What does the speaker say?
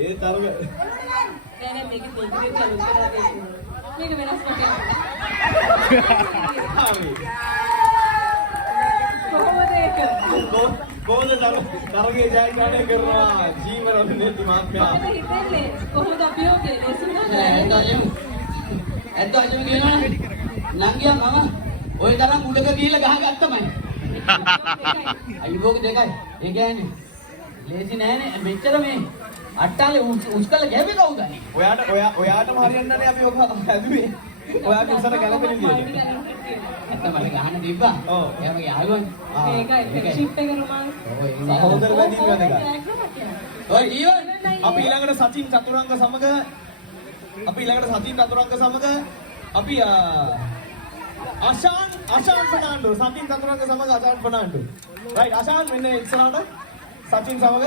ඒ තරම නෑ මේක දෙකේ චලු කරලා දෙන්න. මේක වෙනස් කරන්න. කොහොමද ඒක? කොහොමද තරගේ ජයග්‍රහණය කරනවා ජීවන නීති මාත්‍යා. මට හිතෙන්නේ කොහොමද අපි ඔගේ ලේසිනා ඇත්ත අජම කියනවා නංගියා මම ওই තරම් උඩක ගිහිල්ලා ගහගත්තමයි. අයිබෝක දෙකයි. ඒ කියන්නේ ලේසි නෑනේ මෙච්චර මේ අට්ටාලේ උස්කල ගැහුවේ කවුද අනේ? ඔයාටම හරියන්නේ අපි ඔක හැදුවේ. ඔයාගේ ඉස්සර ගැලපෙන විදියට. නැත්නම් මට ගහන්න තිබ්බා. ඔව්. එයාගේ යාළුවනේ. මේකයි ෂිප් එක රොමාන්. සහෝදර බැඳීම් වැඩක. ඔය ජීවන් අපි ඊළඟට සචින් චතුරංග සමග අපි අෂාන් ෆර්නාන්ඩෝ සචින් චතුරංග සමග අෂාන් ෆර්නාන්ඩෝ. රයිට් අෂාන් මෙන්න ඉස්සරහට සචින් සමග